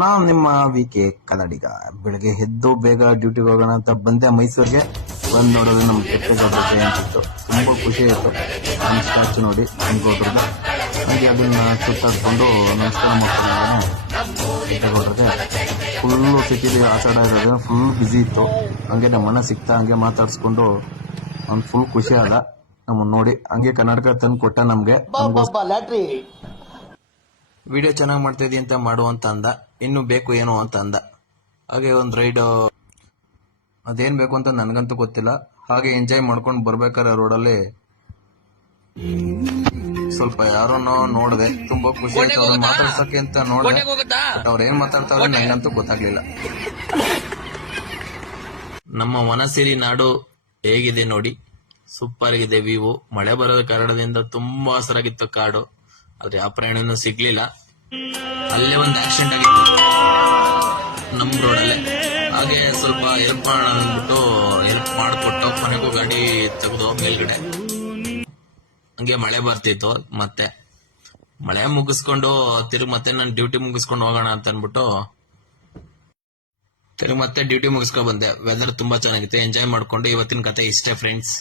ನಾನು ನಿಮ್ಮ ವಿ.ಕೆ. ಕನ್ನಡಿಗ. ಬೆಳಗ್ಗೆ ಎದ್ದು ಬೇಗ ಡ್ಯೂಟಿಗೆ ಹೋಗೋಣ ಅಂತ ಬಂದೆ ಮೈಸೂರಿಗೆ. ಬಂದು ನೋಡಿದ್ರೆ ನಮ್ಮ ಕೆಂಪೇಗೌಡರ ಜಯಂತಿ ಇತ್ತು. ತುಂಬ ಖುಷಿ ಆಯಿತು. ನಮ್ಮ ಸ್ಟ್ಯಾಚು ನೋಡಿ ಕೆಂಪೇಗೌಡರದ್ದು. ಹಾಗೆ ಅದನ್ನ ಸುತ್ತಾಡ್ಕೊಂಡು ನಮಸ್ಕಾರ ಮಾಡ್ಕೊಂಡು ಕೆಂಪೇಗೌಡರಿಗೆ ಫುಲ್ಲು ಸಿಟಿಲಿ ಆಟಾಡ ಇರೋದು ಫುಲ್ ಬ್ಯುಸಿ ಇತ್ತು. ಹಂಗೆ ನಮ್ಮ ಅಣ್ಣ ಸಿಕ್ತಾ ಹಂಗೆ ಮಾತಾಡಿಸ್ಕೊಂಡು ಅವ್ನು ಫುಲ್ ಖುಷಿ ಆದ ನಮ್ಮನ್ನು ನೋಡಿ. ಹಂಗೆ ಕರ್ನಾಟಕ ತಂದು ಕೊಟ್ಟ ನಮಗೆ. ವಿಡಿಯೋ ಚೆನ್ನಾಗಿ ಮಾಡ್ತಾ ಇದೀಯ ಅಂತ ಮಾಡು ಅಂತ ಅಂದ. ಇನ್ನು ಬೇಕು ಏನೋ ಅಂತ ಅಂದ. ಹಾಗೆ ಒಂದು ರೈಡ್ ಅದೇನ್ ಬೇಕು ಅಂತ ನನ್ಗಂತೂ ಗೊತ್ತಿಲ್ಲ. ಹಾಗೆ ಎಂಜಾಯ್ ಮಾಡ್ಕೊಂಡು ಬರ್ಬೇಕಾದ್ರೆ ರೋಡಲ್ಲಿ ಸ್ವಲ್ಪ ಯಾರನ್ನೋ ನೋಡಿದೆ. ತುಂಬಾ ಖುಷಿ ಆಯ್ತು. ಅವ್ರನ್ನ ಮಾತಾಡ್ಸಕ್ಕೆ ಅಂತ ನೋಡಿದೆ, ಬಟ್ ಅವ್ರ ಏನ್ ಮಾತಾಡ್ತಾರೆ ನಂಗಂತೂ ಗೊತ್ತಾಗ್ಲಿಲ್ಲ. ನಮ್ಮ ವನಸಿರಿ ನಾಡು ಹೇಗಿದೆ ನೋಡಿ, ಸೂಪರ್ ಆಗಿದೆ ವ್ಯೂ. ಮಳೆ ಬರೋದ ಕಾರಣದಿಂದ ತುಂಬಾ ಹಸರಾಗಿತ್ತು ಕಾಡು. ಆದ್ರೆ ಯಾವ ಪ್ರಾಣಿನೂ ಸಿಗ್ಲಿಲ್ಲ. ಅಲ್ಲೇ ಒಂದು ಆಕ್ಸಿಡೆಂಟ್ ಆಗಿತ್ತು ನಮ್ ರೋಡಲ್ಲೇ. ಹಾಗೆ ಸ್ವಲ್ಪ ಹೆಲ್ಪ್ ಮಾಡೋಣ ಅಂದ್ಬಿಟ್ಟು ಹೆಲ್ಪ್ ಮಾಡಿಕೊಟ್ಟು ಕೊನೆಗೂ ಗಾಡಿ ತೆಗೆದು ಮೇಲ್ಗಡೆ. ಹಂಗೆ ಮಳೆ ಬರ್ತಿತ್ತು. ಮತ್ತೆ ಮಳೆ ಮುಗಿಸ್ಕೊಂಡು ತಿರುಗಿ ಮತ್ತೆ ನಾನು ಡ್ಯೂಟಿ ಮುಗಿಸ್ಕೊಂಡು ಹೋಗೋಣ ಅಂತ ಅನ್ಬಿಟ್ಟು ತಿರುಗಿ ಮತ್ತೆ ಡ್ಯೂಟಿ ಮುಗಿಸ್ಕೊಂಡ್ ಬಂದೆ. ವೆದರ್ ತುಂಬಾ ಚೆನ್ನಾಗಿತ್ತು. ಎಂಜಾಯ್ ಮಾಡ್ಕೊಂಡು ಇವತ್ತಿನ ಕತೆ ಇಷ್ಟೇ ಫ್ರೆಂಡ್ಸ್.